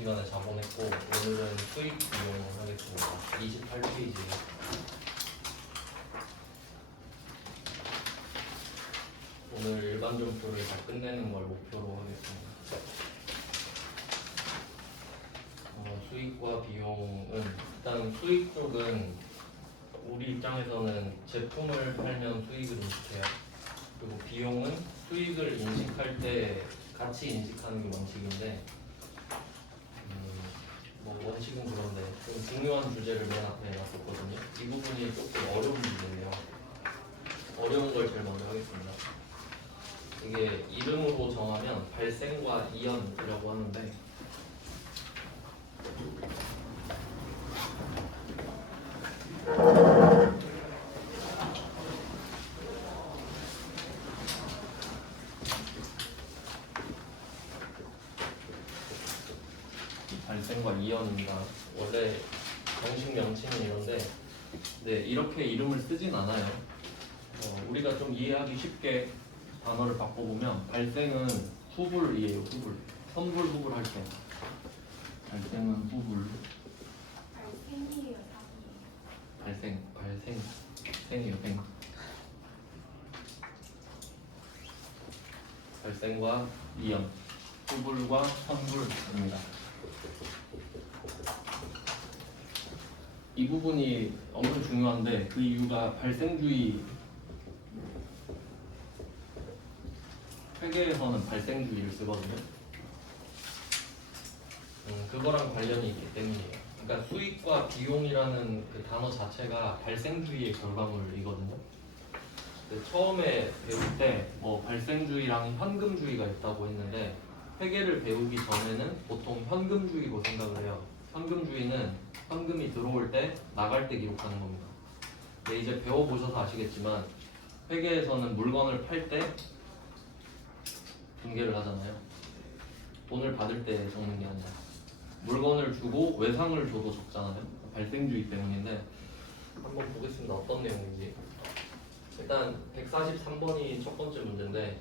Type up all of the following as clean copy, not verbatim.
시간에 자본했고 오늘은 수익 비용을 하겠습니다. 28페이지. 오늘 일반 점수를 다 끝내는 걸 목표로 하겠습니다. 수익과 비용은 일단 수익 쪽은 우리 입장에서는 제품을 팔면 수익을 인식해요. 그리고 비용은 수익을 인식할 때 같이 인식하는 게 원칙인데 뭐 원칙은 그런데 좀 중요한 주제를 맨 앞에 놨었거든요. 이 부분이 조금 어려운 주제예요. 어려운 걸 제일 먼저 하겠습니다. 이게 이름으로 정하면 발생과 이연이라고 하는데 발생과 이연입니다. 원래 정식 명칭은 이런데 이렇게 이름을 쓰진 않아요. 우리가 좀 이해하기 쉽게 단어를 바꿔보면 발생은 후불이에요. 후불. 선불 후불 할 때 발생은 후불. 발생이에요, 생이에요. 생. 발생과 이연, 후불과 선불입니다. 이 부분이 엄청 중요한데 그 이유가 발생주의 회계에서는 발생주의를 쓰거든요. 그거랑 관련이 있기 때문이에요. 그러니까 수익과 비용이라는 그 단어 자체가 발생주의의 결과물이거든요. 처음에 배울 때 뭐 발생주의랑 현금주의가 있다고 했는데 회계를 배우기 전에는 보통 현금주의로 생각을 해요. 현금주의는 현금이 들어올 때 나갈 때 기록하는 겁니다. 근데 이제 배워보셔서 아시겠지만 회계에서는 물건을 팔 때 분개를 하잖아요. 돈을 받을 때 적는 게 아니라 물건을 주고 외상을 줘도 적잖아요. 발생주의 때문인데 한번 보겠습니다. 어떤 내용인지. 일단 143번이 첫 번째 문제인데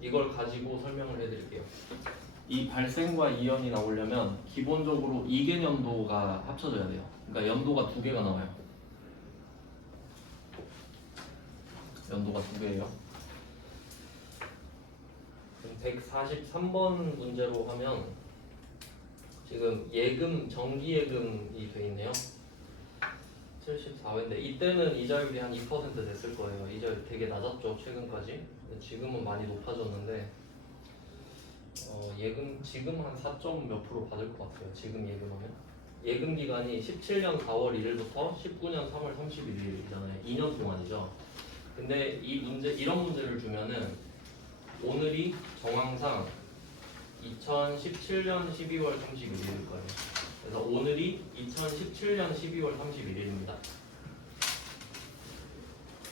이걸 가지고 설명을 해드릴게요. 이 발생과 이연이 나오려면 기본적으로 2개 연도가 합쳐져야 돼요. 그러니까 연도가 2개가 나와요. 연도가 2개예요. 143번 문제로 하면 지금 예금, 정기예금이 돼 있네요. 74회인데 이때는 이자율이 한 2% 됐을 거예요. 이자율 되게 낮았죠, 최근까지. 지금은 많이 높아졌는데 예금 지금 한 4점 몇 프로 받을 것 같아요. 지금 예금하면 예금 기간이 17년 4월 1일부터 19년 3월 31일이잖아요. 2년 동안이죠. 근데 이런 문제를 주면은 오늘이 정황상 2017년 12월 31일일 거예요. 그래서 오늘이 2017년 12월 31일입니다.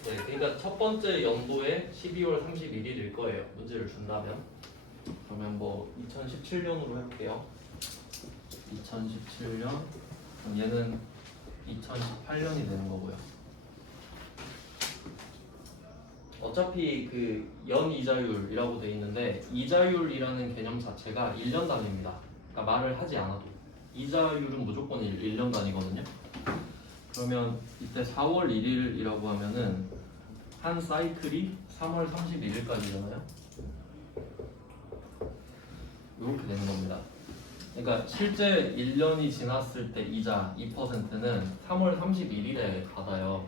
네, 그러니까 첫 번째 연도에 12월 31일일 거예요. 문제를 준다면. 그러면 뭐 2017년으로 해볼게요. 2017년 그럼 얘는 2018년이 되는 거고요. 어차피 그 연이자율이라고 돼 있는데 이자율이라는 개념 자체가 1년 단위입니다. 그러니까 말을 하지 않아도 이자율은 무조건 1년 단위거든요. 그러면 이때 4월 1일이라고 하면은 한 사이클이 3월 31일까지잖아요. 이렇게 되는 겁니다. 그러니까 실제 1년이 지났을 때 이자 2%는 3월 31일에 받아요.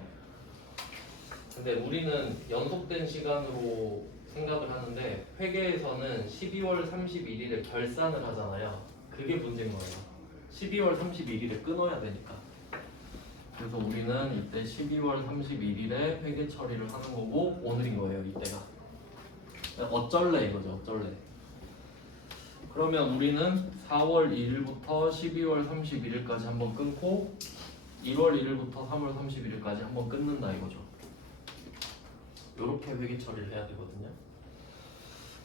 근데 우리는 연속된 시간으로 생각을 하는데 회계에서는 12월 31일에 결산을 하잖아요. 그게 문제인 거예요. 12월 31일에 끊어야 되니까. 그래서 우리는 이때 12월 31일에 회계 처리를 하는 거고 오늘인 거예요. 이때가. 어쩔래 이거죠. 어쩔래. 그러면 우리는 4월 1일부터 12월 31일까지 한번 끊고 1월 1일부터 3월 31일까지 한번 끊는다 이거죠. 이렇게 회계 처리를 해야 되거든요.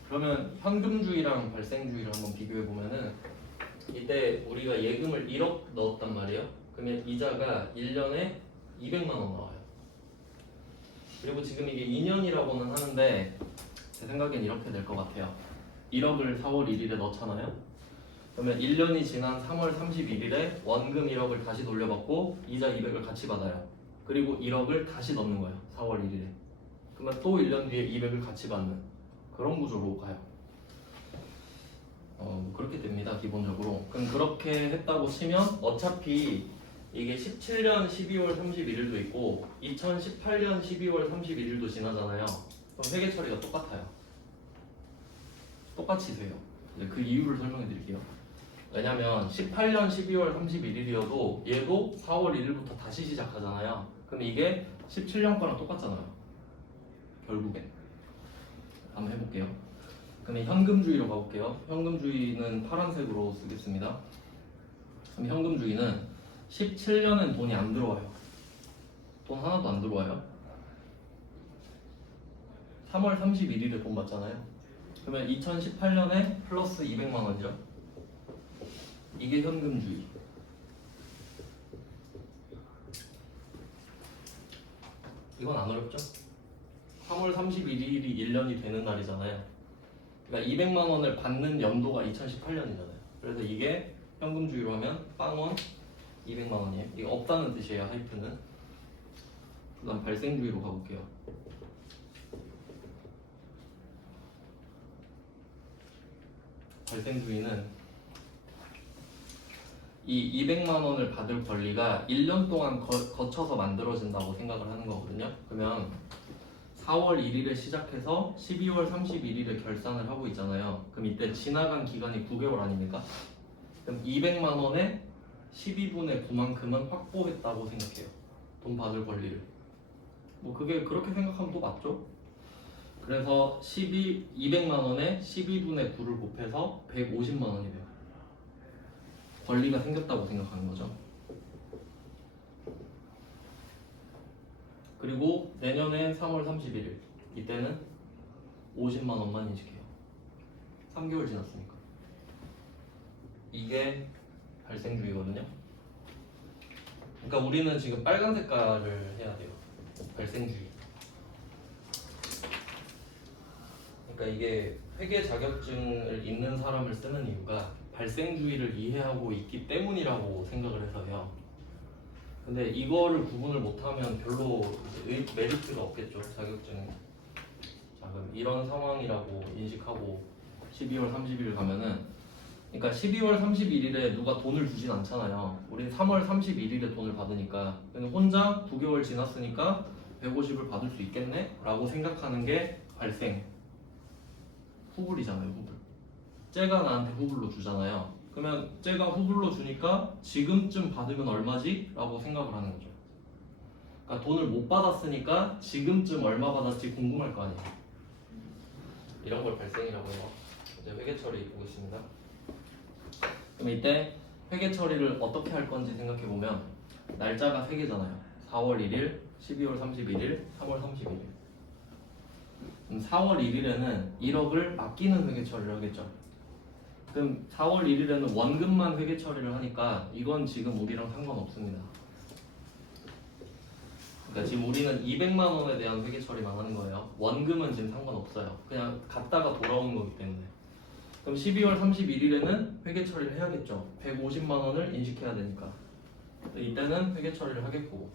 그러면 현금주의랑 발생주의를 한번 비교해 보면은 이때 우리가 예금을 1억 넣었단 말이에요. 그러면 이자가 1년에 200만 원 나와요. 그리고 지금 이게 2년이라고는 하는데 제 생각엔 이렇게 될 것 같아요. 1억을 4월 1일에 넣잖아요. 그러면 1년이 지난 3월 31일에 원금 1억을 다시 돌려받고 이자 200을 같이 받아요. 그리고 1억을 다시 넣는 거예요. 4월 1일에. 그러면 또 1년 뒤에 200을 같이 받는 그런 구조로 가요. 그렇게 됩니다. 기본적으로. 그럼 그렇게 했다고 치면 어차피 이게 17년 12월 31일도 있고 2018년 12월 31일도 지나잖아요. 그럼 회계 처리가 똑같아요. 똑같이 돼요. 이제 그 이유를 설명해 드릴게요. 왜냐면 18년 12월 31일이어도 얘도 4월 1일부터 다시 시작하잖아요. 그럼 이게 17년 거랑 똑같잖아요. 결국엔. 한번 해볼게요. 그러면 현금주의로 가볼게요. 현금주의는 파란색으로 쓰겠습니다. 그럼 현금주의는 17년엔 돈이 안 들어와요. 돈 하나도 안 들어와요. 3월 31일에 돈 받잖아요. 그러면 2018년에 플러스 200만 원이죠. 이게 현금주의. 이건 안 어렵죠? 3월 31일이 1년이 되는 날이잖아요. 그러니까 200만 원을 받는 연도가 2018년이잖아요. 그래서 이게 현금주의로 하면 빵원 200만 원이에요. 이게 없다는 뜻이에요. 하이프는. 그다음 발생주의로 가볼게요. 발생주의는 이 200만 원을 받을 권리가 1년 동안 거쳐서 만들어진다고 생각을 하는 거거든요. 그러면 4월 1일에 시작해서 12월 31일에 결산을 하고 있잖아요. 그럼 이때 지나간 기간이 9개월 아닙니까? 그럼 200만 원에 12분의 9만큼은 확보했다고 생각해요. 돈 받을 권리를. 뭐 그게 그렇게 생각하면 또 맞죠? 그래서 200만 원에 12분의 9를 곱해서 150만 원이 돼요. 권리가 생겼다고 생각하는 거죠. 그리고 내년엔 3월 31일 이때는 50만 원만 인식해요. 3개월 지났으니까. 이게 발생주의거든요. 그러니까 우리는 지금 빨간 색깔을 해야 돼요. 발생주의. 그러니까 이게 회계 자격증을 있는 사람을 쓰는 이유가 발생주의를 이해하고 있기 때문이라고 생각을 해서요. 근데 이거를 구분을 못하면 별로 메리트가 없겠죠. 자격증. 자, 그럼 이런 상황이라고 인식하고 12월 30일 가면은, 그러니까 12월 31일에 누가 돈을 주진 않잖아요. 우린 3월 31일에 돈을 받으니까 그냥 혼자 9개월 지났으니까 150을 받을 수 있겠네? 라고 생각하는 게 발생. 후불이잖아요. 후불. 쟤가 나한테 후불로 주잖아요. 그러면 쟤가 후불로 주니까 지금쯤 받으면 얼마지? 라고 생각을 하는 거죠. 그러니까 돈을 못 받았으니까 지금쯤 얼마 받았지 궁금할 거 아니에요. 이런 걸 발생이라고 해요. 이제 회계 처리 보겠습니다. 그럼 이때 회계 처리를 어떻게 할 건지 생각해 보면 날짜가 3개잖아요. 4월 1일, 12월 31일, 3월 31일. 4월 1일에는 1억을 맡기는 회계 처리를 하겠죠. 그럼 4월 1일에는 원금만 회계 처리를 하니까 이건 지금 우리랑 상관없습니다. 그러니까 지금 우리는 200만 원에 대한 회계 처리만 하는 거예요. 원금은 지금 상관없어요. 그냥 갔다가 돌아오는 거기 때문에. 그럼 12월 31일에는 회계 처리를 해야겠죠. 150만 원을 인식해야 되니까. 이때는 회계 처리를 하겠고.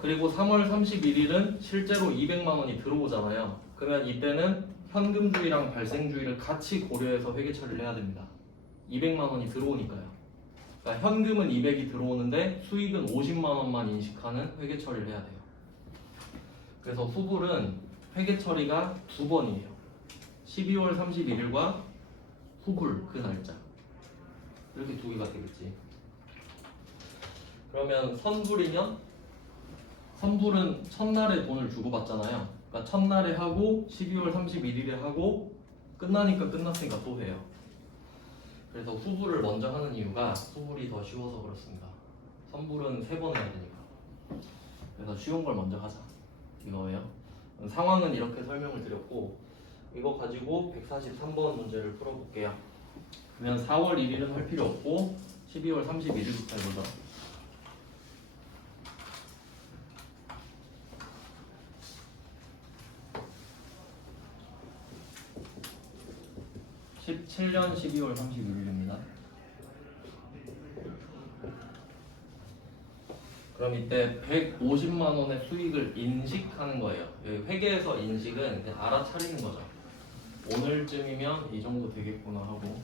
그리고 3월 31일은 실제로 200만 원이 들어오잖아요. 그러면 이때는 현금주의랑 발생주의를 같이 고려해서 회계 처리를 해야 됩니다. 200만 원이 들어오니까요. 그러니까 현금은 200이 들어오는데 수익은 50만 원만 인식하는 회계 처리를 해야 돼요. 그래서 후불은 회계 처리가 2번이에요. 12월 31일과 후불 그 날짜. 이렇게 2개가 되겠지. 그러면 선불이면 선불은 첫날에 돈을 주고받잖아요. 그러니까 첫날에 하고 12월 31일에 하고 끝나니까 끝났으니까 또 해요. 그래서 후불을 먼저 하는 이유가 후불이 더 쉬워서 그렇습니다. 선불은 3번 해야 되니까. 그래서 쉬운 걸 먼저 하자 이거예요. 상황은 이렇게 설명을 드렸고 이거 가지고 143번 문제를 풀어볼게요. 그러면 4월 1일은 할 필요 없고 12월 31일부터 해보자. 12월 17년 12월 31일입니다. 그럼 이때 150만 원의 수익을 인식하는 거예요. 여기 회계에서 인식은 그냥 알아차리는 거죠. 오늘쯤이면 이 정도 되겠구나 하고.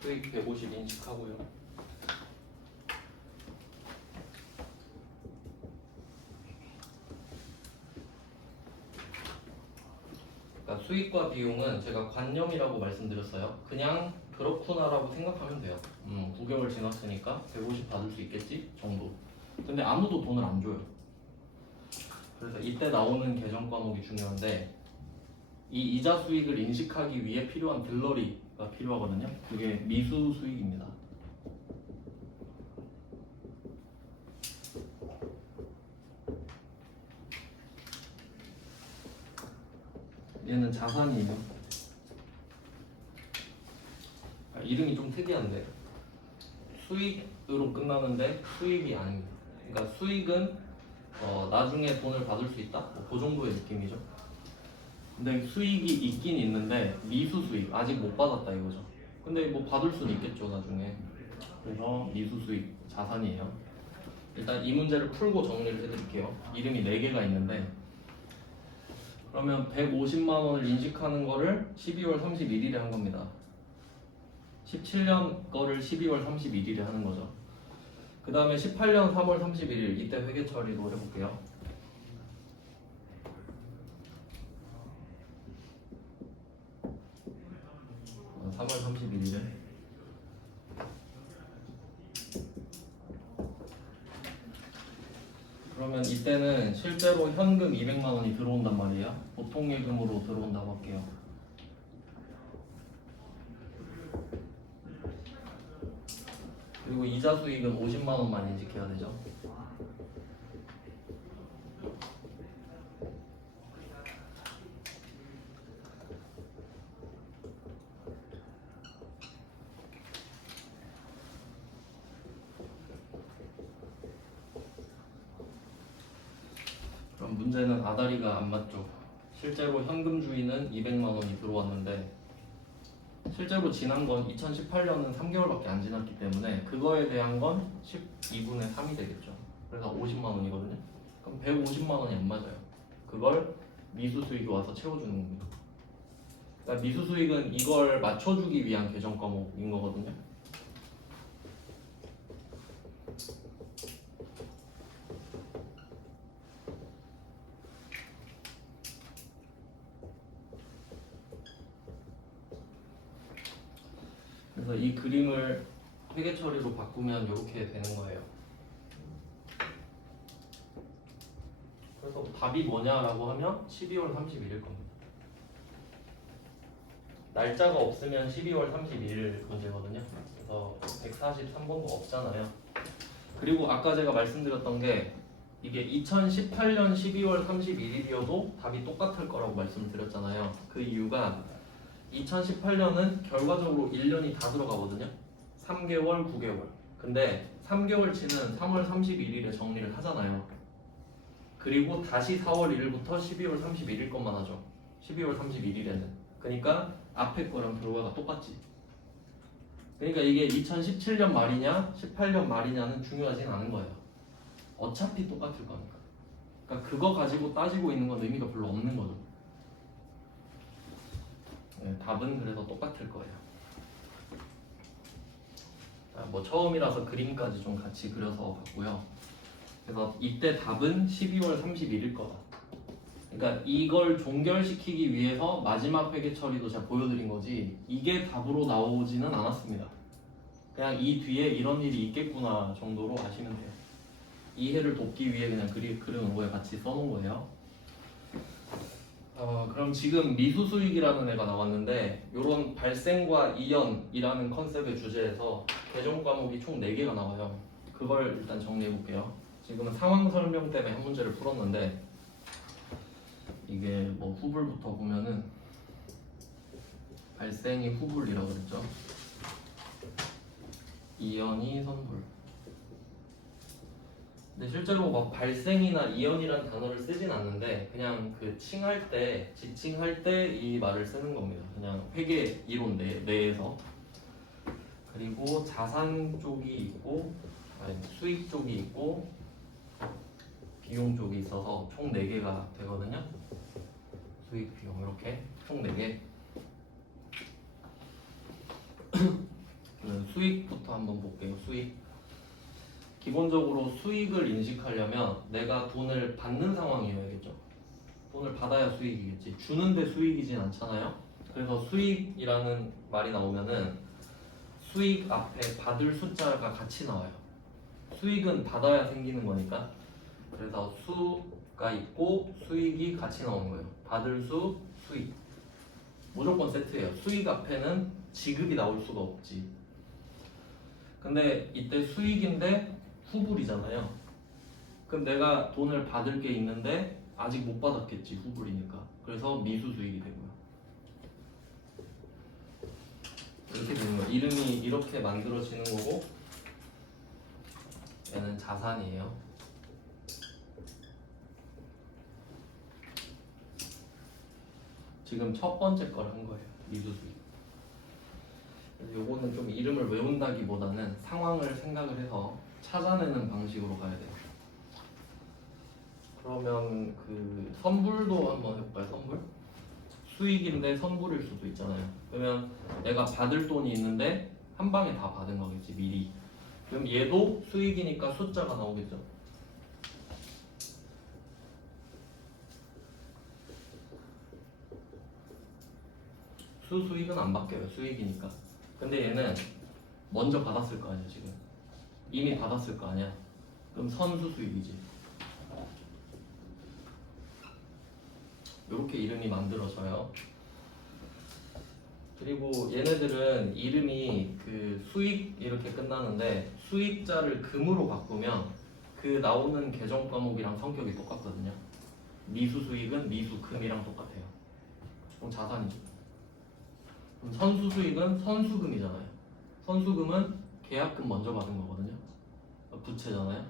수익 150 인식하고요. 그러니까 수익과 비용은 제가 관념이라고 말씀드렸어요. 그냥 그렇구나라고 생각하면 돼요. 9개월 지났으니까 150 받을 수 있겠지 정도. 근데 아무도 돈을 안 줘요. 그래서 이때 나오는 계정 과목이 중요한데 이 이자 수익을 인식하기 위해 필요한 들러리가 필요하거든요. 그게 미수 수익입니다. 얘는 자산이에요. 이름이 좀 특이한데 수익으로 끝나는데 수익이 아닙니다. 그러니까 수익은 나중에 돈을 받을 수 있다? 그 정도의 느낌이죠. 근데 수익이 있긴 있는데 미수 수익 아직 못 받았다 이거죠. 근데 뭐 받을 수는 있겠죠 나중에. 그래서 미수 수익 자산이에요. 일단 이 문제를 풀고 정리를 해드릴게요. 이름이 4개가 있는데 그러면 150만 원을 인식하는 거를 12월 31일에 한 겁니다. 17년 거를 12월 31일에 하는 거죠. 그 다음에 18년 3월 31일 이때 회계 처리도 해볼게요. 어, 3월 31일에 그러면 이때는 실제로 현금 200만 원이 들어온단 말이에요. 보통 예금으로 들어온다고 할게요. 그리고 이자 수익은 50만 원만 인식해야 되죠. 그럼 문제는 아다리가 안 맞죠. 실제로 현금 주인은 200만 원이 들어왔는데 실제로 지난 건 2018년은 3개월밖에 안 지났기 때문에 그거에 대한 건 12분의 3이 되겠죠. 그래서 50만 원이거든요. 그럼 150만 원이 안 맞아요. 그걸 미수 수익이 와서 채워주는 겁니다. 그러니까 미수 수익은 이걸 맞춰주기 위한 계정 과목인 거거든요. 그래서 이 그림을 회계 처리로 바꾸면 이렇게 되는 거예요. 그래서 답이 뭐냐라고 하면 12월 31일 겁니다. 날짜가 없으면 12월 31일 문제거든요. 그래서 143번도 없잖아요. 그리고 아까 제가 말씀드렸던 게 이게 2018년 12월 31일이어도 답이 똑같을 거라고 말씀드렸잖아요. 그 이유가 2018년은 결과적으로 1년이 다 들어가거든요. 3개월, 9개월. 근데 3개월치는 3월 31일에 정리를 하잖아요. 그리고 다시 4월 1일부터 12월 31일 것만 하죠. 12월 31일에는. 그러니까 앞에 거랑 결과가 똑같지. 그러니까 이게 2017년 말이냐 18년 말이냐는 중요하진 않은 거예요. 어차피 똑같을 거니까. 그러니까 그거 가지고 따지고 있는 건 의미가 별로 없는 거죠. 네, 답은 그래서 똑같을 거예요. 뭐 처음이라서 그림까지 좀 같이 그려서 봤고요. 그래서 이때 답은 12월 31일 거다. 그러니까 이걸 종결시키기 위해서 마지막 회계 처리도 제가 보여드린 거지 이게 답으로 나오지는 않았습니다. 그냥 이 뒤에 이런 일이 있겠구나 정도로 아시면 돼요. 이해를 돕기 위해 그냥 그려놓은 거에 같이 써놓은 거예요. 그럼 지금 미수수익이라는 애가 나왔는데 이런 발생과 이연이라는 컨셉의 주제에서 계정 과목이 총 4개가 나와요. 그걸 일단 정리해 볼게요. 지금은 상황 설명 때문에 한 문제를 풀었는데 이게 뭐 후불부터 보면은 발생이 후불이라고 그랬죠. 이연이 선불. 근데 실제로 막 발생이나 이연이란 단어를 쓰진 않는데 그냥 그 칭할 때 지칭할 때 이 말을 쓰는 겁니다. 그냥 회계 이론 내에서. 그리고 자산 쪽이 있고 아니, 수익 쪽이 있고 비용 쪽이 있어서 총 4개가 되거든요. 수익, 비용 이렇게 총 4개. 수익부터 한번 볼게요. 수익. 기본적으로 수익을 인식하려면 내가 돈을 받는 상황이어야겠죠. 돈을 받아야 수익이겠지. 주는데 수익이진 않잖아요. 그래서 수익이라는 말이 나오면은 수익 앞에 받을 숫자가 같이 나와요. 수익은 받아야 생기는 거니까. 그래서 수가 있고 수익이 같이 나오는 거예요. 받을 수, 수익. 무조건 세트예요. 수익 앞에는 지급이 나올 수가 없지. 근데 이때 수익인데 후불이잖아요. 그럼 내가 돈을 받을 게 있는데 아직 못 받았겠지, 후불이니까. 그래서 미수 수익이 되고요. 이렇게 되는 거예요. 이름이 이렇게 만들어지는 거고 얘는 자산이에요. 지금 첫 번째 걸 한 거예요. 미수 수익. 요거는 좀 이름을 외운다기보다는 상황을 생각을 해서 찾아내는 방식으로 가야 돼요. 그러면 그 선불도 한번 해볼까요? 선불? 수익인데 선불일 수도 있잖아요. 그러면 내가 받을 돈이 있는데 한 방에 다 받은 거겠지, 미리. 그럼 얘도 수익이니까 숫자가 나오겠죠. 수익은 안 바뀌어요. 수익이니까. 근데 얘는 먼저 받았을 거 아니야, 지금. 이미 받았을 거 아니야. 그럼 선수 수익이지. 이렇게 이름이 만들어져요. 그리고 얘네들은 이름이 그 수익 이렇게 끝나는데 수익자를 금으로 바꾸면 그 나오는 계정 과목이랑 성격이 똑같거든요. 미수 수익은 미수 금이랑 똑같아요. 그럼 자산이죠. 그럼 선수 수익은 선수금이잖아요. 선수금은 계약금 먼저 받은 거거든요. 부채잖아요.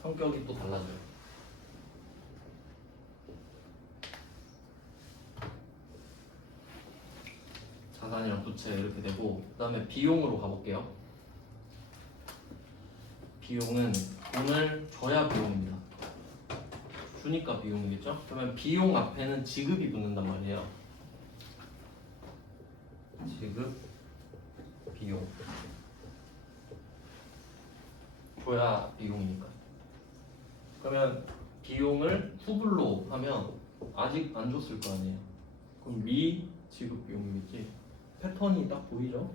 성격이 또 달라져요. 자산이랑 부채 이렇게 되고, 그 다음에 비용으로 가볼게요. 비용은 돈을 줘야 비용입니다. 주니까 비용이겠죠? 그러면 비용 앞에는 지급이 붙는단 말이에요. 지급, 비용. 줘야 비용이니까. 그러면 비용을 후불로 하면 아직 안 줬을 거 아니에요. 그럼 미 지급 비용이겠지. 패턴이 딱 보이죠?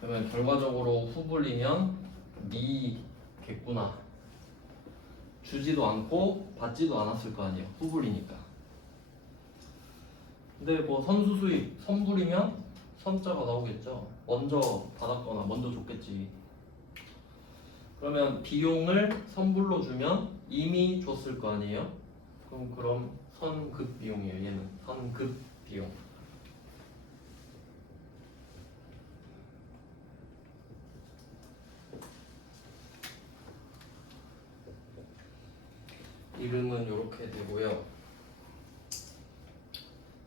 그러면 결과적으로 후불이면 미겠구나. 주지도 않고 받지도 않았을 거 아니에요. 후불이니까. 근데 뭐 선수 수익 선불이면 선자가 나오겠죠. 먼저 받았거나 먼저 줬겠지. 그러면 비용을 선불로 주면 이미 줬을 거 아니에요. 그럼 선급 비용이에요. 얘는 선급 비용. 이름은 이렇게 되고요.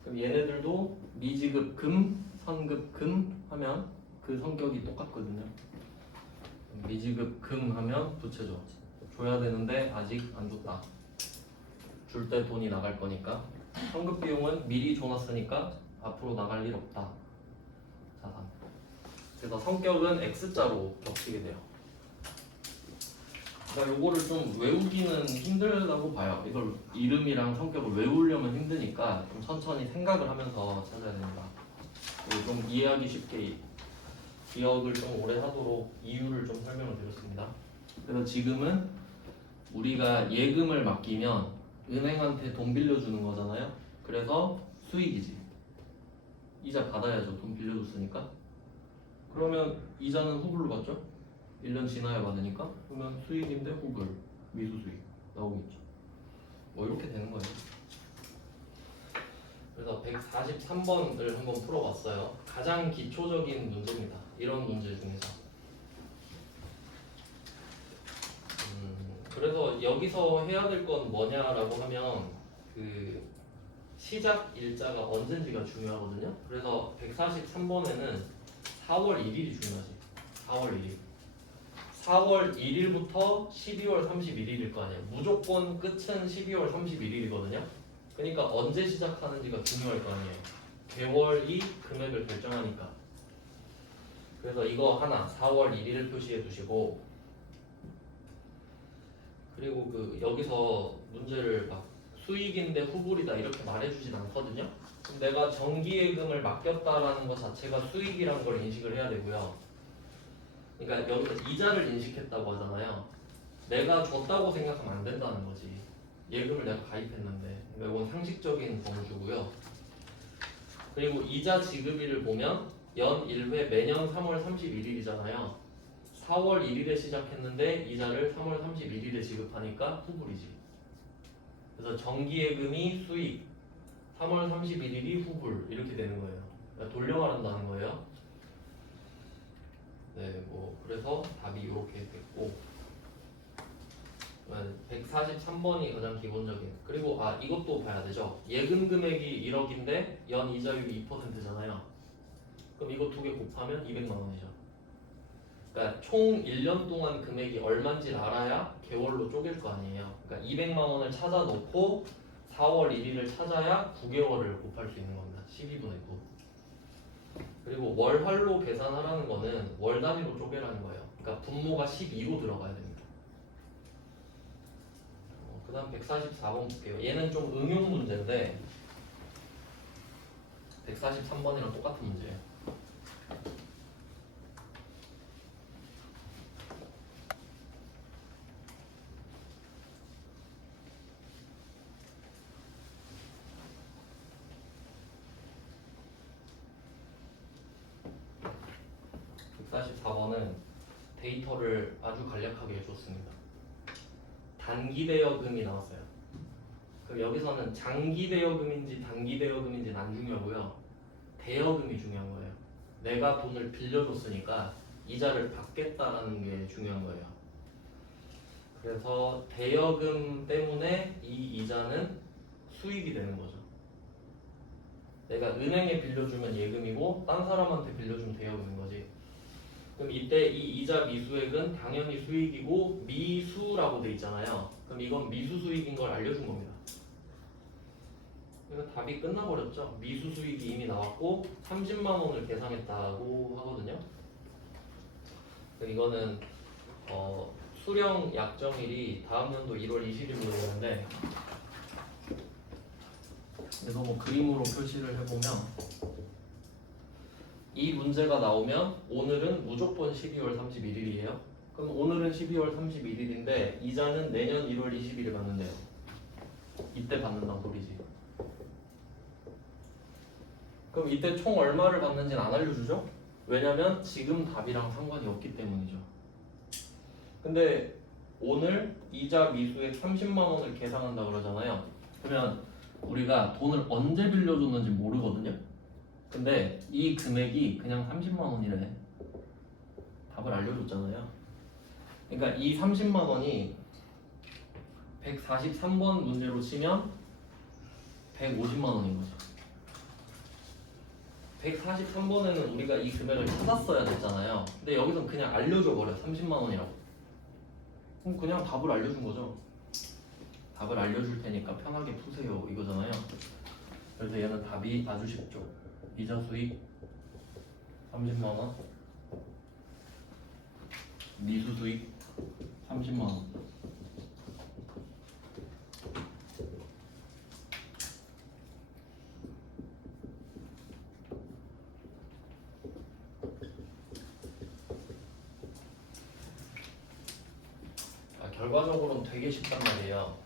그럼 얘네들도 미지급 금, 선급 금 하면 그 성격이 똑같거든요. 미지급 금 하면 부채죠. 줘야 되는데 아직 안 줬다. 줄 때 돈이 나갈 거니까. 선급 비용은 미리 줘놨으니까 앞으로 나갈 일 없다. 자산. 그래서 성격은 X자로 겹치게 돼요. 그러니까 요거를 좀 외우기는 힘들다고 봐요. 이걸 이름이랑 성격을 외우려면 힘드니까 좀 천천히 생각을 하면서 찾아야 됩니다. 그리고 좀 이해하기 쉽게 기억을 좀 오래 하도록 이유를 좀 설명을 드렸습니다. 그래서 지금은 우리가 예금을 맡기면 은행한테 돈 빌려주는 거잖아요. 그래서 수익이지. 이자 받아야죠. 돈 빌려줬으니까. 그러면 이자는 후불로 받죠? 1년 지나야 받으니까. 그러면 수익인데 후불, 미수 수익 나오겠죠. 뭐 이렇게 되는 거예요. 그래서 143번을 한번 풀어봤어요. 가장 기초적인 문제입니다. 이런 문제 중에서. 그래서 여기서 해야 될 건 뭐냐라고 하면 그 시작 일자가 언젠지가 중요하거든요. 그래서 143번에는 4월 1일이 중요하지. 4월 1일. 4월 1일부터 12월 31일일 거 아니에요. 무조건 끝은 12월 31일이거든요. 그러니까 언제 시작하는지가 중요할 거 아니에요. 개월이 금액을 결정하니까. 그래서 이거 하나 4월 1일을 표시해 두시고, 그리고 그 여기서 문제를 막 수익인데 후불이다 이렇게 말해주진 않거든요. 그럼 내가 정기예금을 맡겼다라는 것 자체가 수익이라는 걸 인식을 해야 되고요. 그러니까 여기서 이자를 인식했다고 하잖아요. 내가 줬다고 생각하면 안 된다는 거지. 예금을 내가 가입했는데. 그러니까 이건 상식적인 범주고요. 그리고 이자 지급일을 보면 연 1회 매년 3월 31일이잖아요. 4월 1일에 시작했는데 이자를 3월 31일에 지급하니까 후불이지. 그래서 정기예금이 수익, 3월 31일이 후불 이렇게 되는 거예요. 그러니까 돌려 말한다는 거예요. 네, 뭐 그래서 답이 이렇게 됐고 143번이 가장 기본적인. 그리고 이것도 봐야 되죠. 예금 금액이 1억인데 연 이자율이 2%잖아요. 그럼 이거 두 개 곱하면 200만 원이죠. 그러니까 총 1년 동안 금액이 얼마인지를 알아야 개월로 쪼갤 거 아니에요. 그러니까 200만 원을 찾아 놓고 4월 1일을 찾아야 9개월을 곱할 수 있는 겁니다. 12분의 9. 그리고 월할로 계산하라는 거는 월 단위로 쪼개라는 거예요. 그러니까 분모가 12로 들어가야 됩니다. 그 다음 144번 볼게요. 얘는 좀 응용 문제인데 143번이랑 똑같은 문제예요. (144번은) 데이터를 아주 간략하게 해줬습니다. 단기 대여금이 나왔어요. 그럼 여기서는 장기 대여금인지 단기 대여금인지는 안 중요하고요. 대여금이 중요한 거예요. 내가 돈을 빌려줬으니까 이자를 받겠다라는 게 중요한 거예요. 그래서 대여금 때문에 이 이자는 수익이 되는 거죠. 내가 은행에 빌려주면 예금이고 딴 사람한테 빌려주면 대여금인 거지. 그럼 이때 이 이자 미수액은 당연히 수익이고 미수라고 돼 있잖아요. 그럼 이건 미수 수익인 걸 알려준 겁니다. 그러니까 답이 끝나버렸죠. 미수 수익이 이미 나왔고 30만 원을 계산했다고 하거든요. 이거는 수령 약정일이 다음 연도 1월 20일로 되는데 그래서 뭐 그림으로 표시를 해보면 이 문제가 나오면 오늘은 무조건 12월 31일이에요. 그럼 오늘은 12월 31일인데 이자는 내년 1월 20일에 받는데요. 이때 받는다는 소리지. 그럼 이때 총 얼마를 받는지는 안 알려주죠? 왜냐면 지금 답이랑 상관이 없기 때문이죠. 근데 오늘 이자 미수액 30만 원을 계산한다고 그러잖아요. 그러면 우리가 돈을 언제 빌려줬는지 모르거든요. 근데 이 금액이 그냥 30만 원이래. 답을 알려줬잖아요. 그러니까 이 30만 원이 143번 문제로 치면 150만 원인 거죠. 143번에는 우리가 이 금액을 찾았어야 됐잖아요. 근데 여기서 그냥 알려줘 버려. 30만 원이라고. 그럼 그냥 답을 알려준 거죠. 답을 알려줄 테니까 편하게 푸세요 이거잖아요. 그래서 얘는 답이 아주 쉽죠. 이자 수익 30만 원, 미수 수익 30만 원. 결과적으로는 되게 쉽단 말이에요.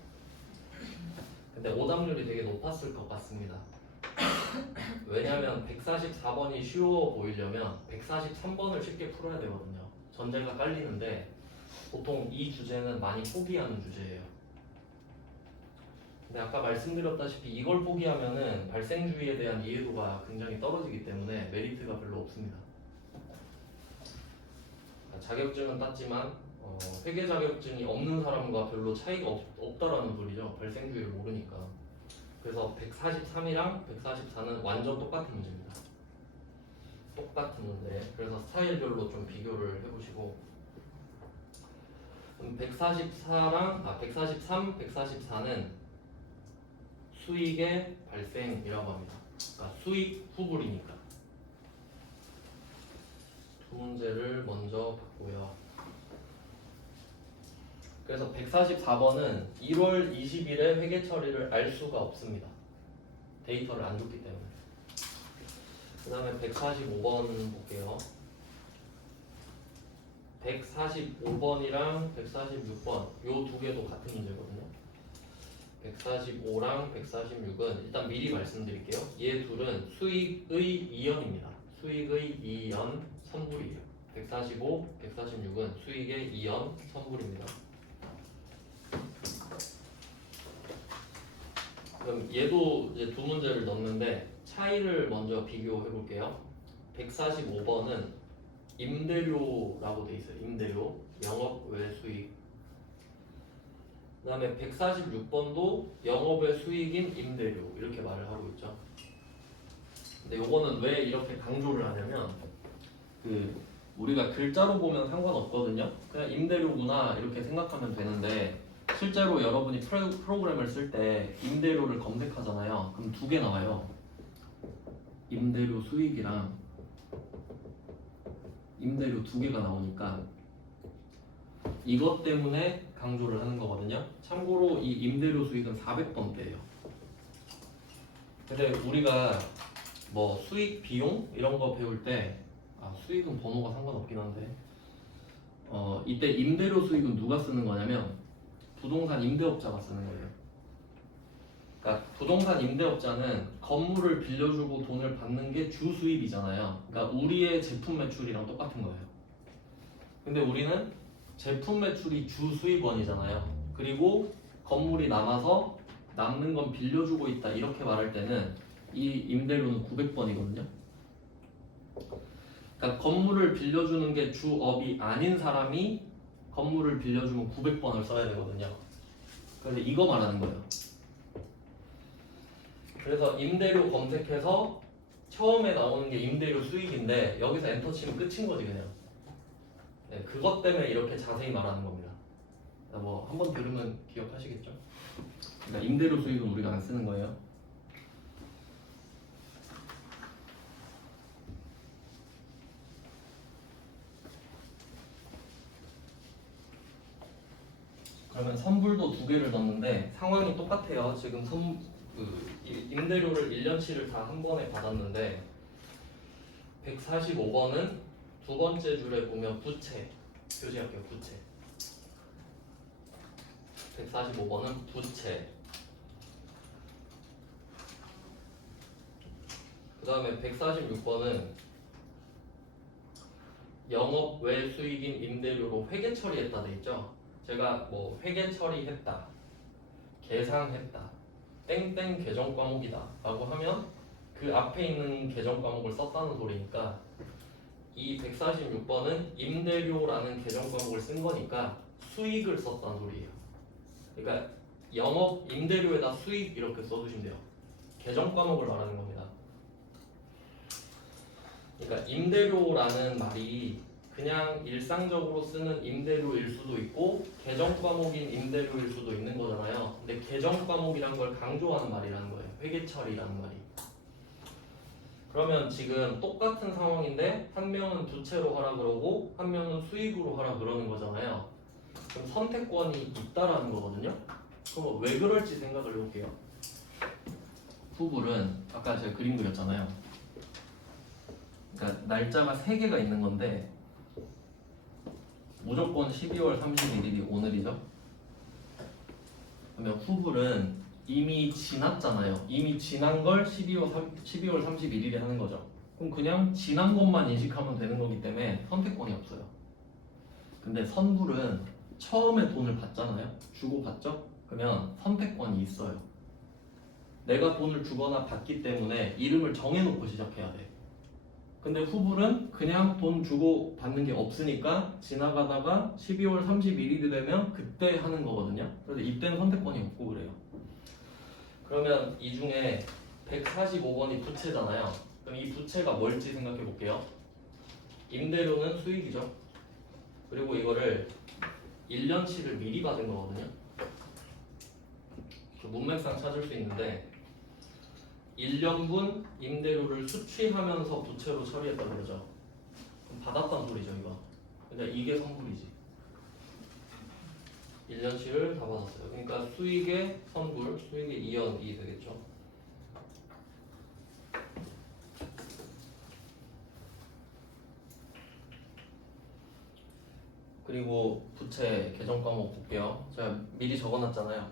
근데 오답률이 되게 높았을 것 같습니다. 왜냐면 144번이 쉬워 보이려면 143번을 쉽게 풀어야 되거든요. 전제가 깔리는데 보통 이 주제는 많이 포기하는 주제예요. 근데 아까 말씀드렸다시피 이걸 포기하면은 발생주의에 대한 이해도가 굉장히 떨어지기 때문에 메리트가 별로 없습니다. 자격증은 땄지만 회계 자격증이 없는 사람과 별로 차이가 없다라는 소리죠. 발생주의를 모르니까. 그래서 143이랑 144는 완전 똑같은 문제입니다. 똑같은 문제. 그래서 스타일별로 좀 비교를 해보시고 143, 144는 수익의 발생이라고 합니다. 그러니까 수익 후불이니까. 두 문제를 먼저 봤고요. 그래서 144번은 1월 20일에 회계 처리를 알 수가 없습니다. 데이터를 안 줬기 때문에. 그 다음에 145번 볼게요. 145번이랑 146번 요 두 개도 같은 문제거든요. 145랑 146은 일단 미리 말씀드릴게요. 얘 둘은 수익의 이연입니다. 수익의 이연 선불이에요. 145, 146은 수익의 이연 선불입니다. 그럼 얘도 이제 두 문제를 넣는데 차이를 먼저 비교해 볼게요. 145번은 임대료라고 돼 있어요. 임대료, 영업 외 수익. 그다음에 146번도 영업의 수익인 임대료 이렇게 말을 하고 있죠. 근데 요거는 왜 이렇게 강조를 하냐면 우리가 글자로 보면 상관없거든요. 그냥 임대료구나 이렇게 생각하면 되는데 실제로 여러분이 프로그램을 쓸 때 임대료를 검색하잖아요. 그럼 두 개 나와요. 임대료 수익이랑 임대료 두 개가 나오니까 이것 때문에 강조를 하는 거거든요. 참고로 이 임대료 수익은 400번대예요. 근데 우리가 뭐 수익 비용 이런 거 배울 때 수익은 번호가 상관없긴 한데 이때 임대료 수익은 누가 쓰는 거냐면 부동산 임대업자가 쓰는 거예요. 그러니까 부동산 임대업자는 건물을 빌려주고 돈을 받는 게 주 수입이잖아요. 그러니까 우리의 제품 매출이랑 똑같은 거예요. 근데 우리는 제품 매출이 주 수입원이잖아요. 그리고 건물이 남아서 남는 건 빌려주고 있다 이렇게 말할 때는 이 임대료는 900번이거든요. 그러니까 건물을 빌려주는 게 주업이 아닌 사람이 건물을 빌려주면 900번을 써야 되거든요. 그래서 이거 말하는 거예요. 그래서 임대료 검색해서 처음에 나오는 게 임대료 수익인데 여기서 엔터 치면 끝인 거지 그냥. 네, 그것 때문에 이렇게 자세히 말하는 겁니다. 뭐 한번 들으면 기억하시겠죠? 그러니까 임대료 수익은 우리가 안 쓰는 거예요. 그러면 선불도 두 개를 넣었는데 상황이 똑같아요. 지금 임대료를 1년치를 다 한 번에 받았는데 145번은 두 번째 줄에 보면 부채 표시할게요. 부채 145번은 부채 그 다음에 146번은 영업 외 수익인 임대료로 회계 처리했다 돼 있죠. 제가 뭐 회계 처리했다 계상했다 땡땡 계정 과목이다 라고 하면 그 앞에 있는 계정 과목을 썼다는 소리니까 이 146번은 임대료라는 계정 과목을 쓴 거니까 수익을 썼다는 소리예요. 그러니까 영업 임대료에다 수익 이렇게 써주시면 돼요. 계정 과목을 말하는 겁니다. 그러니까 임대료라는 말이 그냥 일상적으로 쓰는 임대료일 수도 있고 계정 과목인 임대료일 수도 있는 거잖아요. 근데 계정 과목이란 걸 강조하는 말이라는 거예요. 회계 처리라는 말이. 그러면 지금 똑같은 상황인데 한 명은 부채로 하라 그러고 한 명은 수익으로 하라 그러는 거잖아요. 그럼 선택권이 있다라는 거거든요. 그럼 왜 그럴지 생각을 해볼게요. 후불은 아까 제가 그림 그렸잖아요. 그러니까 날짜가 3개가 있는 건데 무조건 12월 31일이 오늘이죠. 그러면 후불은 이미 지났잖아요. 이미 지난 걸 12월 31일에 하는 거죠. 그럼 그냥 지난 것만 인식하면 되는 거기 때문에 선택권이 없어요. 근데 선불은 처음에 돈을 받잖아요. 주고 받죠? 그러면 선택권이 있어요. 내가 돈을 주거나 받기 때문에 이름을 정해놓고 시작해야 돼. 근데 후불은 그냥 돈 주고 받는 게 없으니까 지나가다가 12월 31일이 되면 그때 하는 거거든요. 그래서 이때는 선택권이 없고 그래요. 그러면 이 중에 145번이 부채잖아요. 그럼 이 부채가 뭘지 생각해 볼게요. 임대료는 수익이죠. 그리고 이거를 1년치를 미리 받은 거거든요. 문맥상 찾을 수 있는데 1년분 임대료를 수취하면서 부채로 처리했다 그러죠. 그럼 받았단 소리죠 이거. 근데 이게 선불이지. 1년치를 다 받았어요. 그러니까 수익의 선불, 수익의 이연이 되겠죠. 그리고 부채 계정 과목 볼게요. 제가 미리 적어놨잖아요.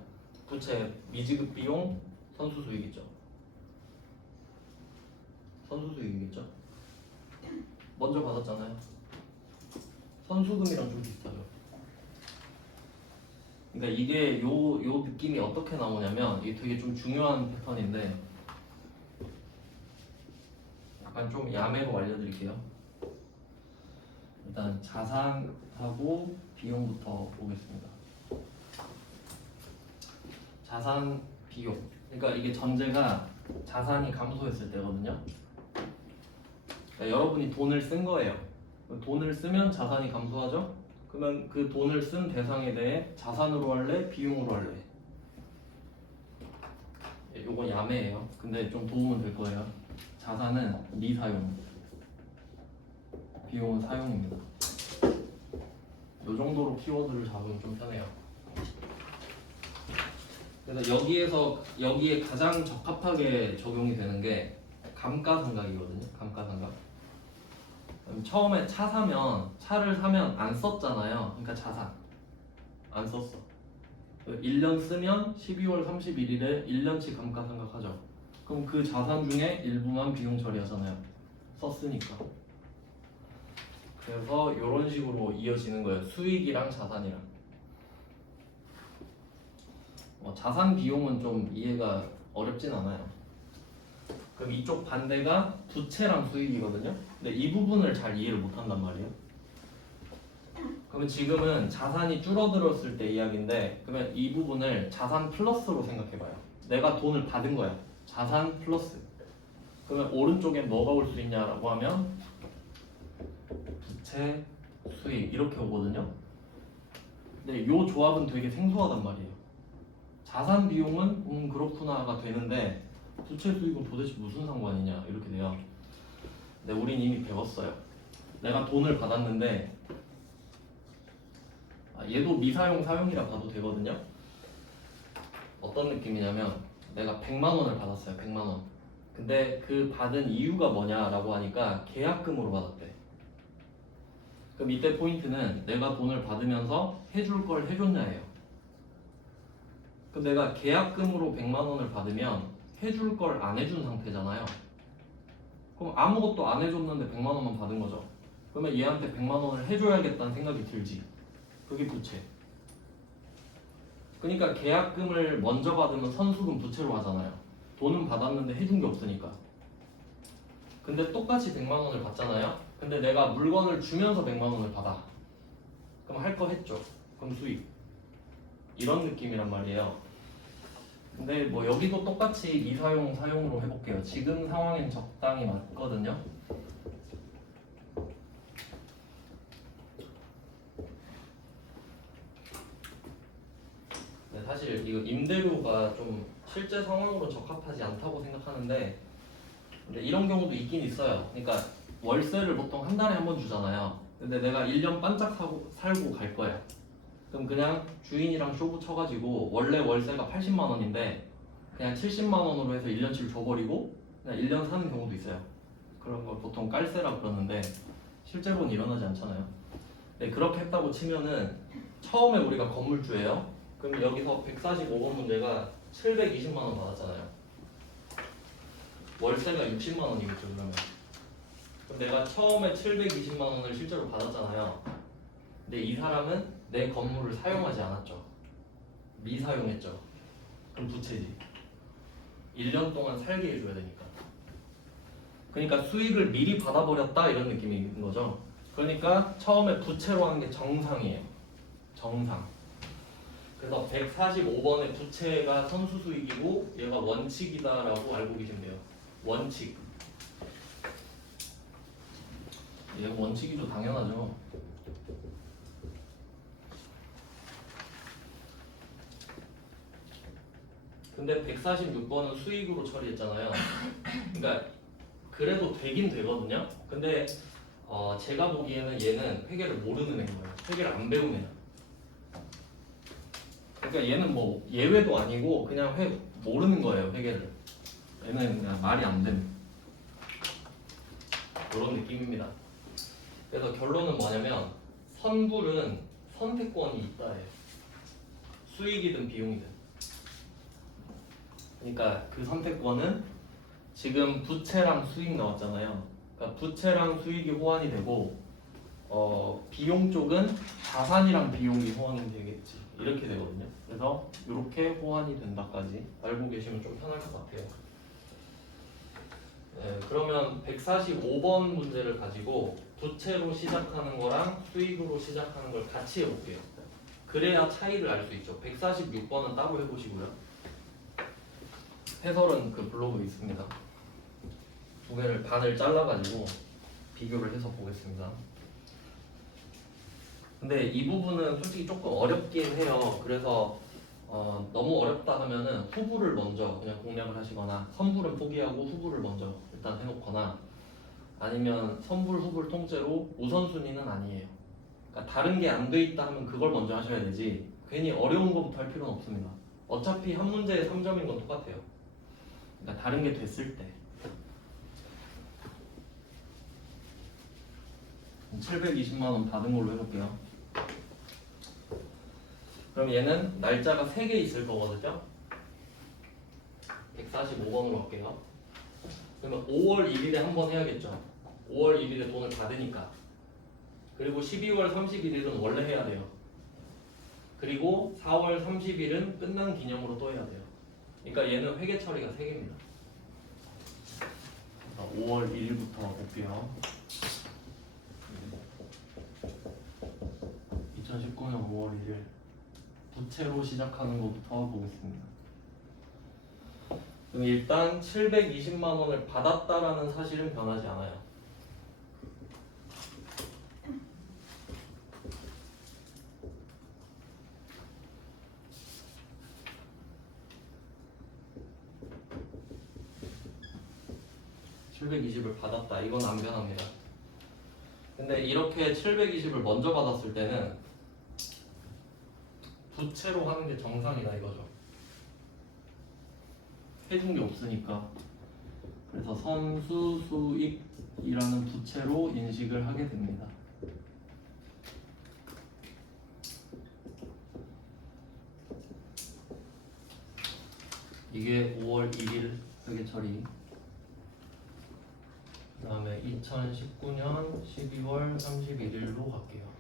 부채 미지급 비용, 선수 수익이죠. 선수 수익이겠죠? 먼저 받았잖아요. 선수금이랑 좀 비슷하죠. 그러니까 이게 요 느낌이 어떻게 나오냐면 이게 되게 좀 중요한 패턴인데 약간 좀 야매로 알려드릴게요. 일단 자산하고 비용부터 보겠습니다. 자산 비용. 그러니까 이게 전제가 자산이 감소했을 때거든요. 그러니까 여러분이 돈을 쓴 거예요. 돈을 쓰면 자산이 감소하죠? 그러면 그 돈을 쓴 대상에 대해 자산으로 할래? 비용으로 할래? 요건 야매예요. 근데 좀 도움은 될 거예요. 자산은 미사용, 비용은 사용입니다. 요 정도로 키워드를 잡으면 좀 편해요. 그래서 여기에 가장 적합하게 적용이 되는 게 감가상각이거든요. 감가상각. 처음에 차를 사면 안 썼잖아요. 그러니까 자산 안 썼어. 1년 쓰면 12월 31일에 1년치 감가상각하죠. 그럼 그 자산 중에 일부만 비용 처리하잖아요. 썼으니까. 그래서 이런 식으로 이어지는 거예요. 수익이랑 자산이랑. 자산 비용은 좀 이해가 어렵진 않아요. 그럼 이쪽 반대가 부채랑 수익이거든요. 근데 이 부분을 잘 이해를 못한단 말이에요. 그러면 지금은 자산이 줄어들었을 때 이야기인데 그러면 이 부분을 자산 플러스로 생각해봐요. 내가 돈을 받은 거야. 자산 플러스. 그러면 오른쪽에 뭐가 올 수 있냐라고 하면 부채, 수익 이렇게 오거든요. 근데 이 조합은 되게 생소하단 말이에요. 자산 비용은 그렇구나가 되는데 부채 수익은 도대체 무슨 상관이냐 이렇게 돼요. 근데 우린 이미 배웠어요. 내가 돈을 받았는데 얘도 미사용 사용이라 봐도 되거든요. 어떤 느낌이냐면 내가 100만 원을 받았어요. 100만 원. 근데 그 받은 이유가 뭐냐라고 하니까 계약금으로 받았대. 그럼 이때 포인트는 내가 돈을 받으면서 해줄 걸 해줬냐예요. 그럼 내가 계약금으로 100만 원을 받으면 해줄 걸 안 해준 상태잖아요. 그럼 아무것도 안 해줬는데 100만 원만 받은 거죠. 그러면 얘한테 100만 원을 해줘야겠다는 생각이 들지. 그게 부채. 그러니까 계약금을 먼저 받으면 선수금 부채로 하잖아요. 돈은 받았는데 해준 게 없으니까. 근데 똑같이 100만 원을 받잖아요. 근데 내가 물건을 주면서 100만 원을 받아. 그럼 할 거 했죠. 그럼 수익. 이런 느낌이란 말이에요. 근데 뭐 여기도 똑같이 미사용 사용으로 해볼게요. 지금 상황엔 적당히 맞거든요. 네, 사실 이거 임대료가 좀 실제 상황으로 적합하지 않다고 생각하는데 근데 이런 경우도 있긴 있어요. 그러니까 월세를 보통 한 달에 한 번 주잖아요. 근데 내가 1년 반짝 살고 갈 거야. 그럼 그냥 주인이랑 쇼부 쳐가지고 원래 월세가 80만 원인데 그냥 70만 원으로 해서 1년치를 줘버리고 그냥 1년 사는 경우도 있어요. 그런 걸 보통 깔세라 그러는데 실제로는 일어나지 않잖아요. 네, 그렇게 했다고 치면은 처음에 우리가 건물주예요. 그럼 여기서 145번 문제가 720만 원 받았잖아요. 월세가 60만 원이겠죠 그러면. 그럼 내가 처음에 720만 원을 실제로 받았잖아요. 근데 이 사람은 내 건물을 사용하지 않았죠. 미사용했죠. 그럼 부채지. 1년 동안 살게 해줘야 되니까. 그러니까 수익을 미리 받아버렸다 이런 느낌이 있는 거죠. 그러니까 처음에 부채로 하는 게 정상이에요. 정상. 그래서 145번의 부채가 선수 수익이고 얘가 원칙이다라고 알고 계시면 돼요. 원칙. 얘 원칙이죠. 당연하죠. 근데 146번은 수익으로 처리했잖아요. 그러니까 그래도 되긴 되거든요. 근데 제가 보기에는 얘는 회계를 모르는 애인 거예요. 회계를 안 배운 애야. 그러니까 얘는 뭐 예외도 아니고 그냥 모르는 거예요. 회계를. 얘는 그냥 말이 안 되는 그런 느낌입니다. 그래서 결론은 뭐냐면 선불은 선택권이 있다예요. 수익이든 비용이든. 그러니까 그 선택권은 지금 부채랑 수익 나왔잖아요. 그러니까 부채랑 수익이 호환이 되고 비용 쪽은 자산이랑 비용이 호환이 되겠지. 이렇게 되거든요. 그래서 이렇게 호환이 된다까지 알고 계시면 좀 편할 것 같아요. 네, 그러면 145번 문제를 가지고 부채로 시작하는 거랑 수익으로 시작하는 걸 같이 해볼게요. 그래야 차이를 알 수 있죠. 146번은 따로 해보시고요. 해설은 그 블로그에 있습니다. 두 개를 반을 잘라가지고 비교를 해서 보겠습니다. 근데 이 부분은 솔직히 조금 어렵긴 해요. 그래서 너무 어렵다 하면은 후불을 먼저 그냥 공략을 하시거나 선불은 포기하고 후불을 먼저 일단 해놓거나 아니면 선불 후불 통째로 우선순위는 아니에요. 그러니까 다른 게 안 돼 있다 하면 그걸 먼저 하셔야 되지 괜히 어려운 거부터 할 필요는 없습니다. 어차피 한 문제에 3점인 건 똑같아요. 그러니까 다른 게 됐을 때 720만 원 받은 걸로 해볼게요. 그럼 얘는 날짜가 3개 있을 거거든요. 145번으로 할게요. 그러면 5월 1일에 한 번 해야겠죠. 5월 1일에 돈을 받으니까. 그리고 12월 31일은 원래 해야 돼요. 그리고 4월 30일은 끝난 기념으로 또 해야 돼요. 그러니까 얘는 회계 처리가 3개입니다. 5월 1일부터 볼게요. 2019년 5월 1일 부채로 시작하는 것부터 보겠습니다. 그럼 일단 720만 원을 받았다라는 사실은 변하지 않아요. (720을) 받았다. 이건 안 변합니다. 근데 이렇게 720을 먼저 받았을 때는 부채로 하는 게 정상이다 이거죠. 해준 게 없으니까. 그래서 선수 수익이라는 부채로 인식을 하게 됩니다. 이게 5월 1일 회계 처리. 그 다음에 2019년 12월 31일로 갈게요.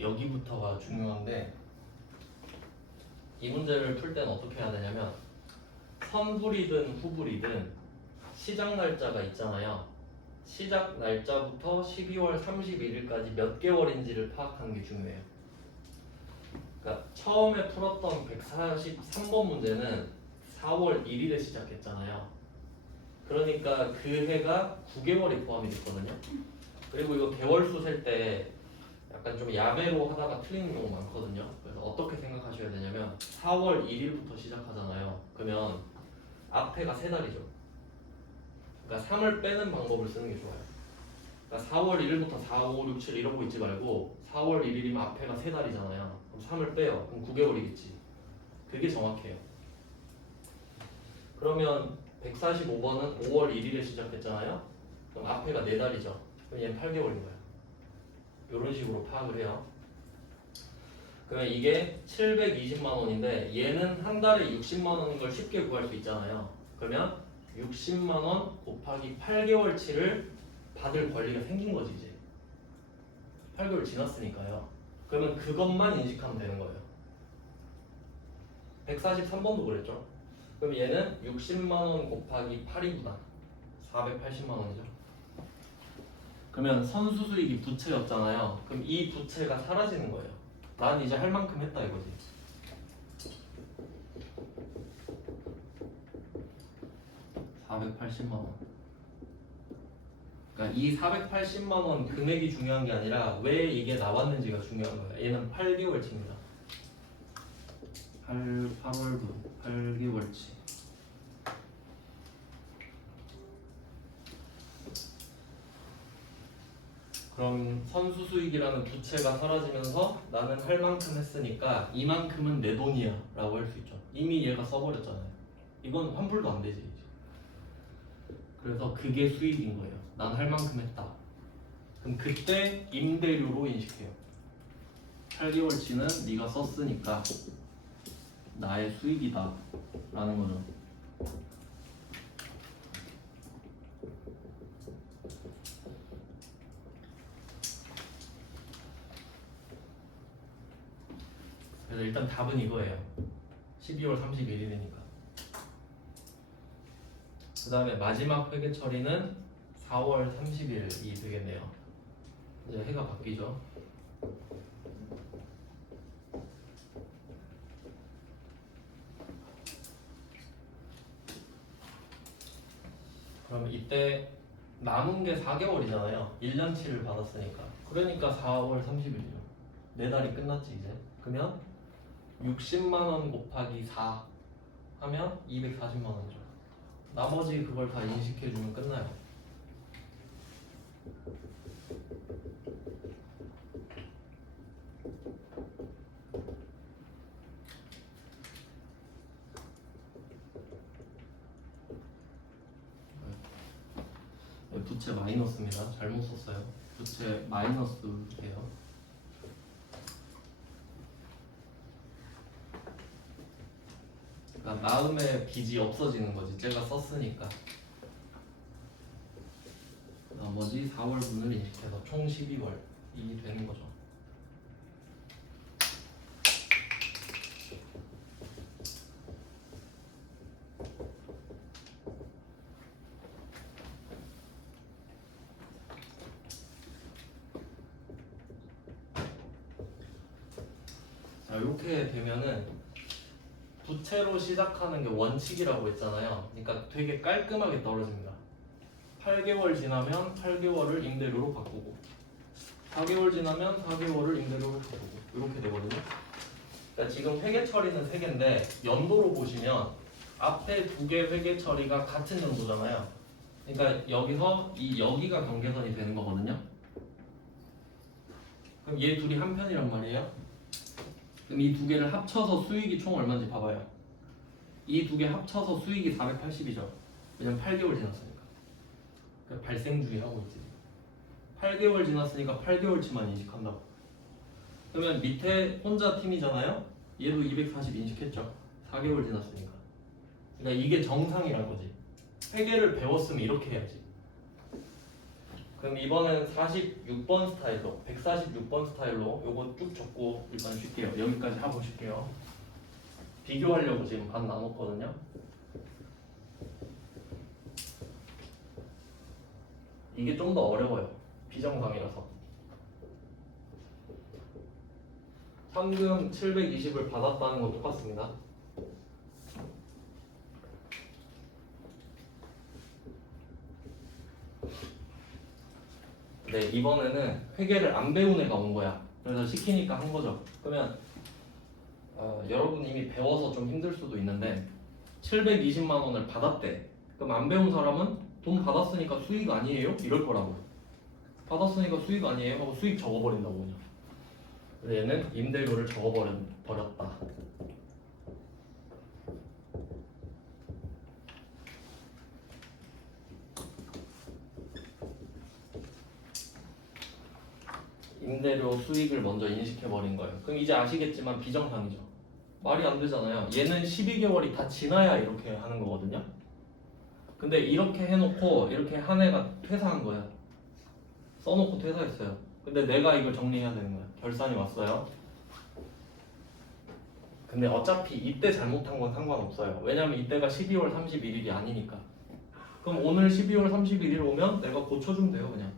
여기부터가 중요한데 이 문제를 풀 때는 어떻게 해야 되냐면 선불이든 후불이든 시작 날짜가 있잖아요. 시작 날짜부터 12월 31일까지 몇 개월인지를 파악하는 게 중요해요. 그러니까 처음에 풀었던 143번 문제는 4월 1일에 시작했잖아요. 그러니까 그 해가 9개월이 포함이 됐거든요. 그리고 이거 개월수 셀 때 약간 좀 야매로 하다가 틀리는 경우 많거든요. 그래서 어떻게 생각하셔야 되냐면 4월 1일부터 시작하잖아요. 그러면 앞에가 3달이죠. 그러니까 3을 빼는 방법을 쓰는 게 좋아요. 그러니까 4월 1일부터 4, 5, 6, 7 이러고 있지 말고 4월 1일이면 앞에가 3달이잖아요. 그럼 3을 빼요. 그럼 9개월이겠지. 그게 정확해요. 그러면 145번은 5월 1일에 시작했잖아요. 그럼 앞에가 4달이죠. 그럼 얘는 8개월인 거예요. 이런 식으로 파악을 해요. 그러면 이게 720만 원인데 얘는 한 달에 60만 원인 걸 쉽게 구할 수 있잖아요. 그러면 60만 원 곱하기 8개월치를 받을 권리가 생긴 거지 이제. 8개월 지났으니까요. 그러면 그것만 인식하면 되는 거예요. 143번도 그랬죠. 그럼 얘는 60만 원 곱하기 8이구나. 480만 원이죠. 그러면 선수 수익이 부채였잖아요. 그럼 이 부채가 사라지는 거예요. 난 이제 할 만큼 했다 이거지. (480만 원) 그러니까 이 480만 원 금액이 중요한 게 아니라 왜 이게 나왔는지가 중요한 거예요. 얘는 8개월치입니다. 8월분 8개월치. 그럼 선수 수익이라는 부채가 사라지면서 나는 할 만큼 했으니까 이만큼은 내 돈이야 라고 할 수 있죠. 이미 얘가 써버렸잖아요. 이건 환불도 안 되지 이제. 그래서 그게 수익인 거예요. 난 할 만큼 했다. 그럼 그때 임대료로 인식해요. 8개월치는 네가 썼으니까 나의 수익이다 라는 거죠. 그래서 일단 답은 이거예요. 12월 31일이니까. 그 다음에 마지막 회계 처리는 4월 30일이 되겠네요. 이제 해가 바뀌죠. 그러면 이때 남은 게 4개월이잖아요. 1년치를 받았으니까. 그러니까 4월 30일이죠. 4달이 끝났지 이제. 그러면 60만 원 곱하기 4 하면 240만 원이죠. 나머지 그걸 다 인식해주면 끝나요. 부채 마이너스입니다. 잘못 썼어요. 부채 마이너스예요. 그러니까 나음의 빚이 없어지는 거지. 제가 썼으니까. 나머지 4월분을 인식해서 총 12월이 되는 거죠. 자, 이렇게 되면은 부채로 시작하는 게 원칙이라고 했잖아요. 그러니까 되게 깔끔하게 떨어집니다. 8개월 지나면 8개월을 임대료로 바꾸고 4개월 지나면 4개월을 임대료로 바꾸고 이렇게 되거든요. 그러니까 지금 회계 처리는 3개인데 연도로 보시면 앞에 2개 회계 처리가 같은 연도잖아요. 그러니까 여기서 여기가 경계선이 되는 거거든요. 그럼 얘 둘이 한 편이란 말이에요. 그럼 이 2개를 합쳐서 수익이 총 얼마인지 봐봐요. 이 2개 합쳐서 수익이 480이죠. 왜냐면 8개월 지났으니까. 그러니까 발생주의하고 있지. 8개월 지났으니까 8개월치만 인식한다고. 그러면 밑에 혼자 팀이잖아요. 얘도 240 인식했죠. 4개월 지났으니까. 그러니까 이게 정상이란 거지. 회계를 배웠으면 이렇게 해야지. 그럼 이번엔 46번 스타일로 146번 스타일로 요거 쭉 적고 일단 쉴게요. 여기까지 하고 쉴게요. 비교하려고 지금 반 나눴거든요. 이게 좀 더 어려워요. 비정상이라서. 현금 720을 받았다는 건 똑같습니다. 네, 이번에는 회계를 안 배운 애가 온 거야. 그래서 시키니까 한 거죠. 그러면 여러분 이미 배워서 좀 힘들 수도 있는데 720만 원을 받았대. 그럼 안 배운 사람은 돈 받았으니까 수익 아니에요? 이럴 거라고. 받았으니까 수익 아니에요? 하고 수익 적어버린다고 그냥. 그래서 얘는 임대료를 적어버렸다. 임대료 수익을 먼저 인식해버린 거예요. 그럼 이제 아시겠지만 비정상이죠. 말이 안 되잖아요. 얘는 12개월이 다 지나야 이렇게 하는 거거든요. 근데 이렇게 해놓고 이렇게 한 애가 퇴사한 거야. 써놓고 퇴사했어요. 근데 내가 이걸 정리해야 되는 거야. 결산이 왔어요. 근데 어차피 이때 잘못한 건 상관없어요. 왜냐면 이때가 12월 31일이 아니니까. 그럼 오늘 12월 31일 오면 내가 고쳐주면 돼요, 그냥.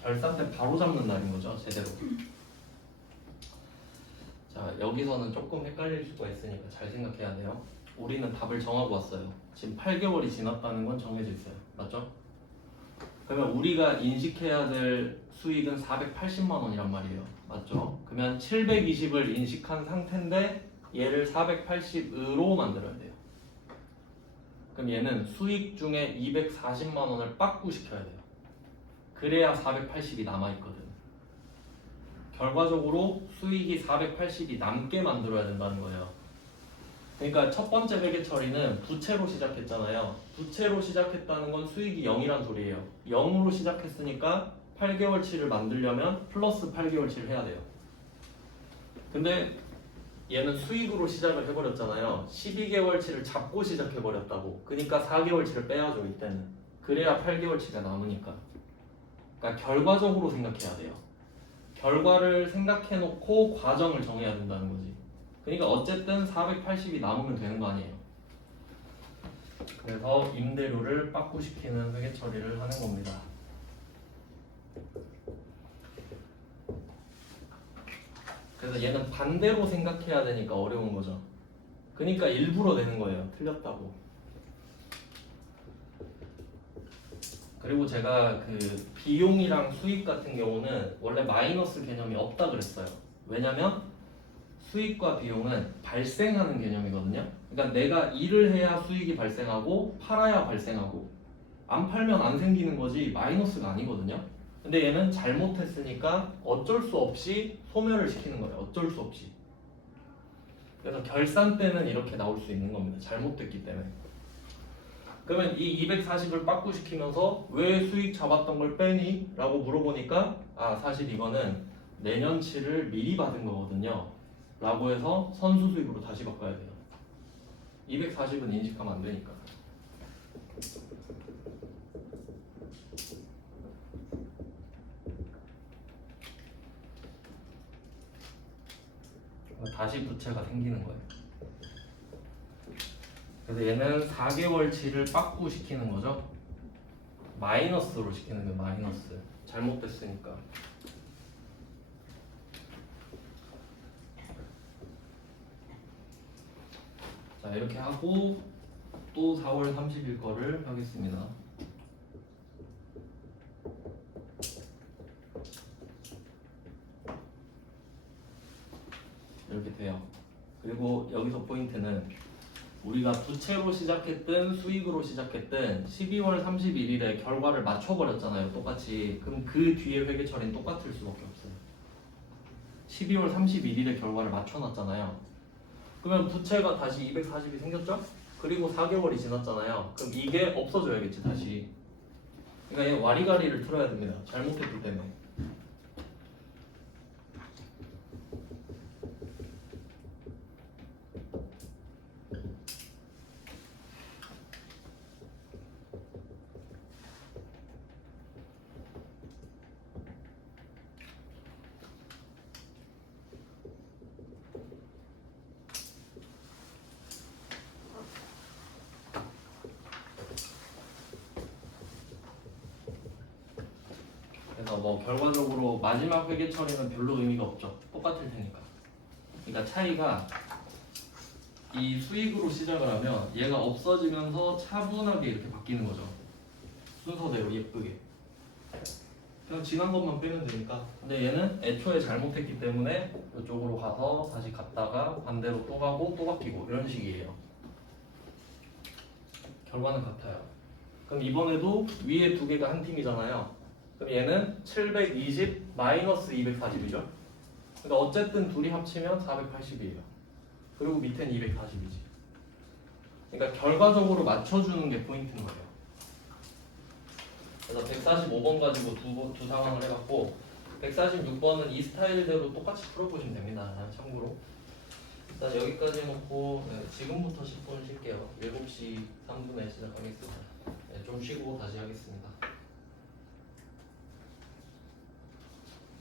결산 때 바로 잡는 날인 거죠, 제대로. 자, 여기서는 조금 헷갈릴 수가 있으니까 잘 생각해야 돼요. 우리는 답을 정하고 왔어요. 지금 8개월이 지났다는 건 정해져 있어요. 맞죠? 그러면 우리가 인식해야 될 수익은 480만 원이란 말이에요. 맞죠? 그러면 720을 인식한 상태인데 얘를 480으로 만들어야 돼요. 그럼 얘는 수익 중에 240만 원을 빠꾸시켜야 돼요. 그래야 480이 남아있거든. 결과적으로 수익이 480이 남게 만들어야 된다는 거예요. 그러니까 첫 번째 회계 처리는 부채로 시작했잖아요. 부채로 시작했다는 건 수익이 0이란 소리예요. 0으로 시작했으니까 8개월치를 만들려면 플러스 8개월치를 해야 돼요. 근데 얘는 수익으로 시작을 해버렸잖아요. 12개월치를 잡고 시작해버렸다고. 그러니까 4개월치를 빼야죠, 이때는. 그래야 8개월치가 남으니까. 그러니까 결과적으로 생각해야 돼요. 결과를 생각해놓고 과정을 정해야 된다는 거지. 그러니까 어쨌든 480이 남으면 되는 거 아니에요. 그래서 임대료를 빠꾸시키는 회계 처리를 하는 겁니다. 그래서 얘는 반대로 생각해야 되니까 어려운 거죠. 그러니까 일부러 내는 거예요. 틀렸다고. 그리고 제가 그 비용이랑 수익 같은 경우는 원래 마이너스 개념이 없다 그랬어요. 왜냐면 수익과 비용은 발생하는 개념이거든요. 그러니까 내가 일을 해야 수익이 발생하고 팔아야 발생하고 안 팔면 안 생기는 거지 마이너스가 아니거든요. 근데 얘는 잘못했으니까 어쩔 수 없이 소멸을 시키는 거예요. 어쩔 수 없이. 그래서 결산 때는 이렇게 나올 수 있는 겁니다. 잘못됐기 때문에. 그러면 이 240을 빠꾸시키면서 왜 수익 잡았던 걸 빼니? 라고 물어보니까 아 사실 이거는 내년치를 미리 받은 거거든요 라고 해서 선수수익으로 다시 바꿔야 돼요. 240은 인식하면 안 되니까. 다시 부채가 생기는 거예요. 그래서 얘는 4개월치를 빠꾸시키는 거죠. 마이너스로 시키는 거예요. 마이너스. 잘못됐으니까. 자 이렇게 하고 또 4월 30일 거를 하겠습니다. 이렇게 돼요. 그리고 여기서 포인트는 우리가 부채로 시작했든 수익으로 시작했든 12월 31일에 결과를 맞춰버렸잖아요. 똑같이. 그럼 그 뒤에 회계 처리는 똑같을 수밖에 없어요. 12월 31일에 결과를 맞춰놨잖아요. 그러면 부채가 다시 240이 생겼죠? 그리고 4개월이 지났잖아요. 그럼 이게 없어져야겠지 다시. 그러니까 얘 와리가리를 틀어야 됩니다. 잘못했기 때문에. 그래서 뭐 결과적으로 마지막 회계 처리는 별로 의미가 없죠. 똑같을 테니까. 그러니까 차이가 이 수익으로 시작을 하면 얘가 없어지면서 차분하게 이렇게 바뀌는 거죠. 순서대로 예쁘게. 그냥 지난 것만 빼면 되니까. 근데 얘는 애초에 잘못했기 때문에 이쪽으로 가서 다시 갔다가 반대로 또 가고 또 바뀌고 이런 식이에요. 결과는 같아요. 그럼 이번에도 위에 두 개가 한 팀이잖아요. 그럼 얘는 720 마이너스 240이죠. 그러니까 어쨌든 둘이 합치면 480이에요. 그리고 밑에는 240이지. 그러니까 결과적으로 맞춰주는 게 포인트인 거예요. 그래서 145번 가지고 두 상황을 해갖고 146번은 이 스타일대로 똑같이 풀어보시면 됩니다. 참고로. 일단 여기까지 해놓고 지금부터 10분 쉴게요. 7시 3분에 시작하겠습니다. 좀 쉬고 다시 하겠습니다.